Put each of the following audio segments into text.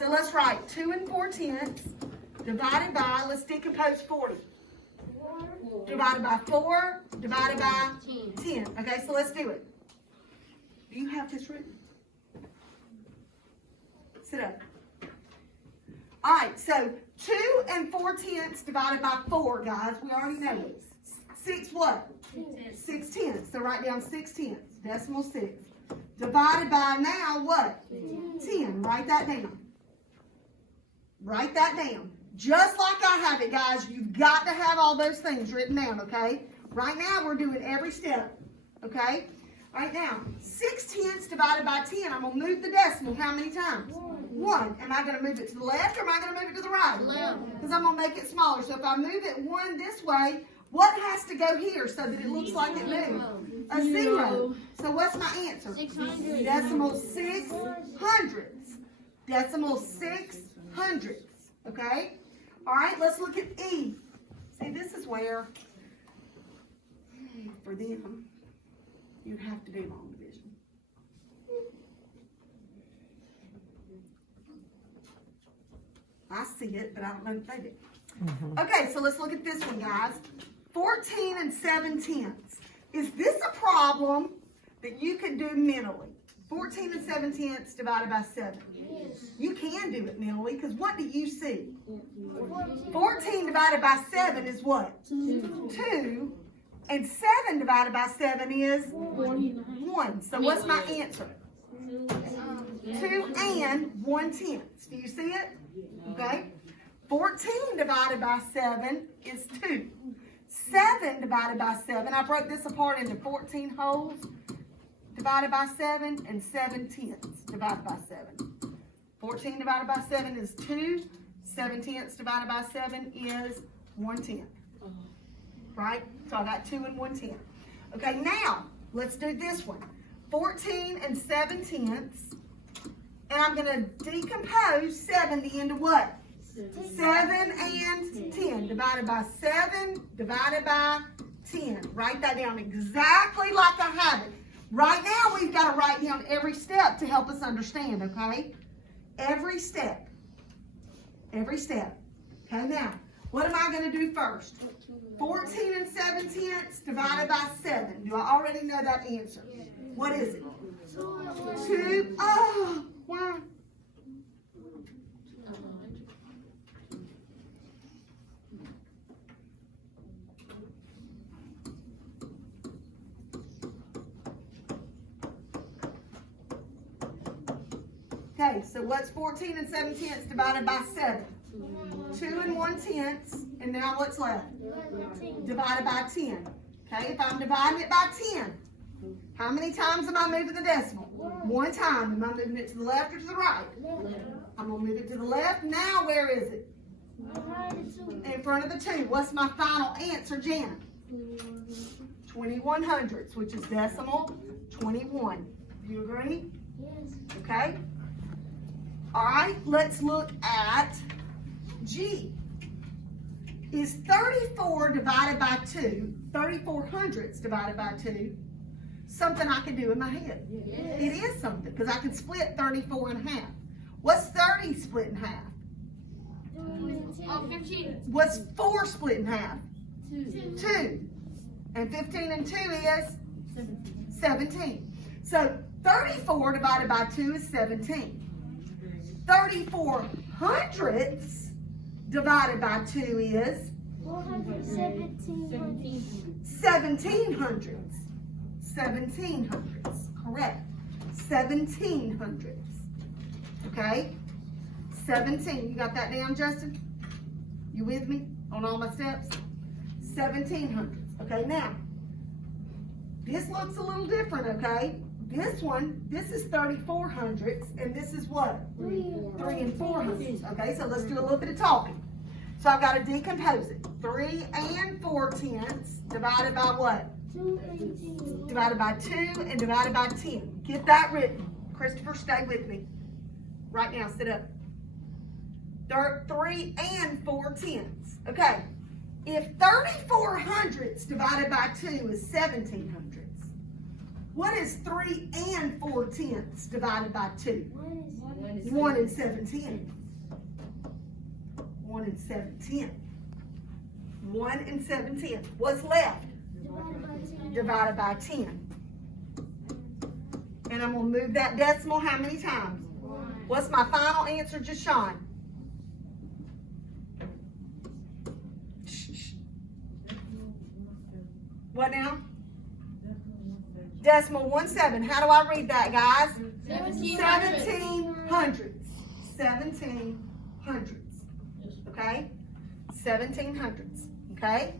So let's write 2 4/10 divided by, let's decompose 40. Divided by 4, divided by 10. Okay, so let's do it. Do you have this written? Sit up. All right, so 2 4/10 divided by 4, guys. We already know this. 6 what? 6/10. So write down 6/10, decimal 6. Divided by now what? 10. Write that down. Write that down. Just like I have it, guys. You've got to have all those things written down, okay? Right now, we're doing every step, okay? Right now, 6/10 divided by 10. I'm going to move the decimal how many times? 1. Am I going to move it to the left or am I going to move it to the right? Because I'm going to make it smaller. So if I move it 1 this way, what has to go here so that it looks like it moved? A 0. So what's my answer? 600. Decimal 6 hundredths. Decimal 6 hundredths. Okay? All right, let's look at E. See, this is where, for them, you'd have to do long division. I see it, but I don't know if they do. Okay, so let's look at this one, guys. 14 7/10. Is this a problem that you can do mentally? 14 7/10 divided by 7. Yes. You can do it mentally, because what do you see? 14 divided by 7 is what? 2. And 7 divided by 7 is 1. So what's my answer? 2 1/10. Do you see it? Okay. 14 divided by 7 is 2. 7 divided by 7, I broke this apart into 14 wholes divided by 7 and 7/10 divided by 7. 14 divided by 7 is 2. 7/10 divided by 7 is 1/10. Right? So I got 2 1/10. Okay, now let's do this one. 14 7/10. And I'm going to decompose 70 into what? 7 and 10. Divided by 7 divided by 10. Write that down exactly like I have it. Right now, we've got to write down every step to help us understand, okay? Every step. Every step. Okay, now, what am I going to do first? 14 7/10 divided by 7. Do I already know that answer? What is it? 2. Oh, why? Okay, so what's 14 7/10 divided by 7? 2 1/10, and now what's left? Divided by 10. Okay, if I'm dividing it by 10, how many times am I moving the decimal? 1 time. Am I moving it to the left or to the right? I'm going to move it to the left. Now where is it? In front of the 2. What's my final answer, Jan? 21 hundredths, which is decimal 21. Do you agree? Yes. Okay. All right, let's look at G. Is 34 divided by 2, 34 hundredths divided by 2, something I can do in my head? Yes. It is something, because I can split 34 in half. What's 30 split in half? 15. What's 4 split in half? 2. 2. And 15 and 2 is 17. So 34 divided by 2 is 17. 34 hundredths divided by 2 is 17 hundredths. 17 hundredths, correct. 17 hundredths. Okay? 17. You got that down, Justin? You with me on all my steps? 17 hundredths. Okay, now, this looks a little different, okay? This one, this is 34 hundredths, and this is what? 3 and 4 hundredths. Okay, so let's do a little bit of talking. So I've got to decompose it. 3 4/10 divided by what? 2 and 10. Divided by 2 and divided by 10. Get that written. Christopher, stay with me. Right now, sit up. 3 4/10. Okay, if 34 hundredths divided by 2 is 17 hundredths, what is 3 4/10 divided by 2? 1 and 7/10. 1 and 7/10. 1 and 7/10. What's left? Divided by 10. And I'm going to move that decimal how many times? What's my final answer, Jashawn? Shh. What now? Decimal 17. How do I read that, guys? 1700s. 1700s. Okay? 1700s. Okay?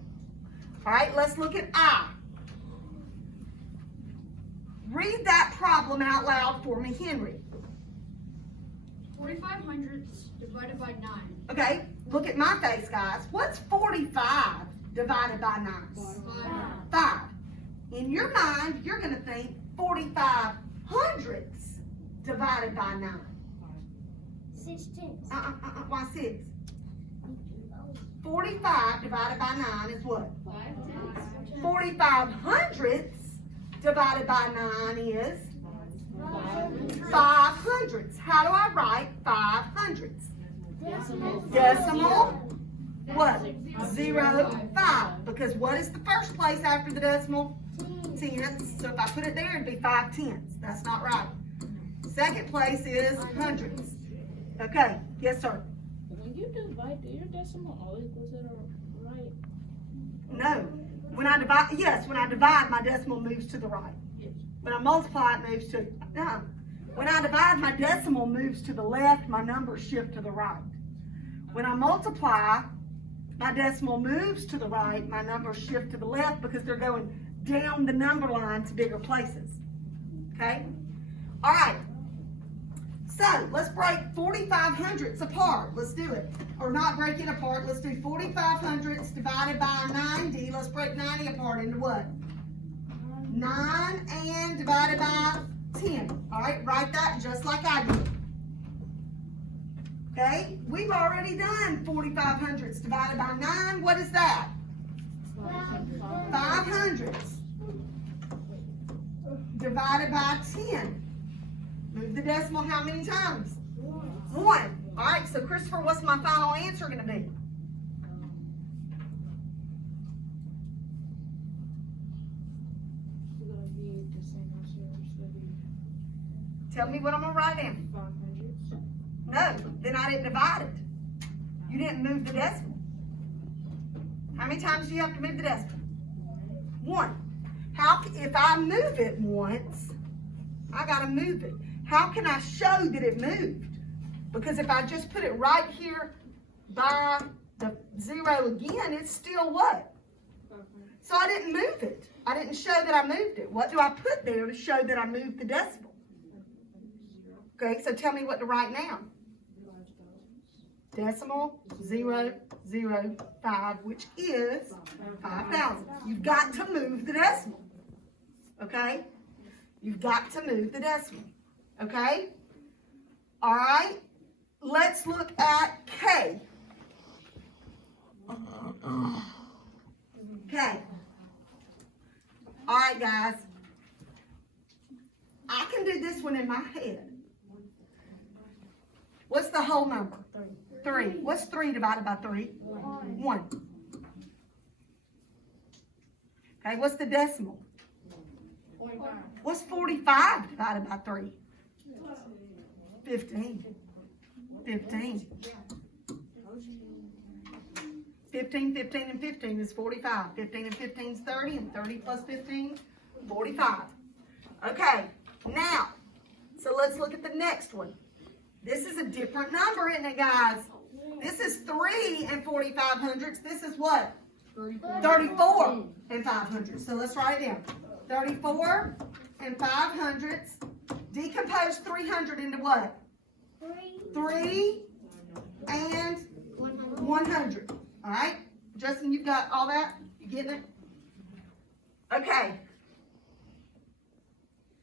All right, let's look at I. Read that problem out loud for me, Henry. 45 hundredths divided by 9. Okay, look at my face, guys. What's 45 divided by 9? 5. In your mind, you're going to think 45 hundredths divided by 9. 16. Why 6? 45 divided by 9 is what? 45 hundredths divided by 9 is 5 hundredths. How do I write 5 hundredths? Decimal, what? 0, 5. Because what is the first place after the decimal? Tenths. So if I put it there, it'd be 5 tenths. That's not right. Second place is hundredths. Okay, yes, sir. When you divide, do your decimal always go to the right? No. When I divide, yes, when I divide, my decimal moves to the right. When I multiply, it moves to, no. When I divide, my decimal moves to the left, my numbers shift to the right. When I multiply, my decimal moves to the right, my numbers shift to the left because they're going down the number line to bigger places. Okay? All right. So, let's break 45 hundredths apart. Let's do it. Or not break it apart. Let's do 45 hundredths divided by 90. Let's break 90 apart into what? 9 and divided by 10. All right, write that just like I did. Okay, we've already done 45 hundredths divided by 9. What is that? 5 hundredths divided by 10. Move the decimal how many times? 1. All right, so Christopher, what's my final answer going to be? It's gonna be the same answer. It's gonna be Tell me what I'm going to write in. 5 hundredths. No, then I didn't divide it. You didn't move the decimal. How many times do you have to move the decimal? 1. If I move it once, I got to move it. How can I show that it moved? Because if I just put it right here by the 0 again, it's still what? So I didn't move it. I didn't show that I moved it. What do I put there to show that I moved the decimal? Okay, so tell me what to write now. Decimal 005, which is 5,000. You've got to move the decimal. Okay? You've got to move the decimal. Okay? All right. Let's look at K. Okay. All right, guys. I can do this one in my head. What's the whole number? 3. What's 3 divided by 3? 1. Okay, what's the decimal? 45. What's 45 divided by 3? 15. 15. 15, 15, and 15 is 45. 15 and 15 is 30, and 30 plus 15, 45. Okay, now, so let's look at the next one. This is a different number, isn't it, guys? This is 3 and 45 hundredths. This is what? 34 and 5 hundredths. So let's write it down. 34 and 5 hundredths. Decompose 300 into what? 3 and 100. All right? Justin, you've got all that? You getting it? Okay.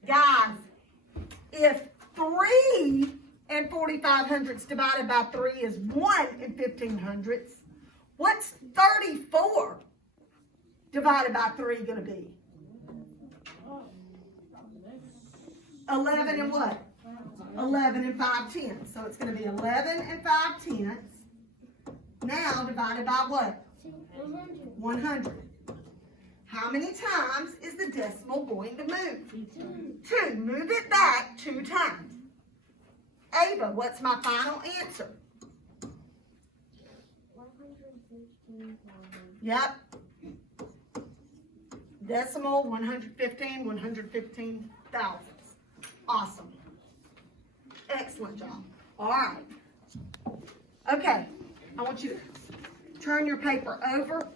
Guys, if 3 and 45 hundredths divided by 3 is 1 and 15 hundredths, what's 34 divided by 3 going to be? 11 and what? 11 and 5/10. So it's gonna be 11 and 5/10. Now divided by what? 100. 100. How many times is the decimal going to move? 2. Move it back 2 times. Ava, what's my final answer? 115,000. Yep. Decimal 115, 115,000. Awesome. Excellent job. All right. Okay. I want you to turn your paper over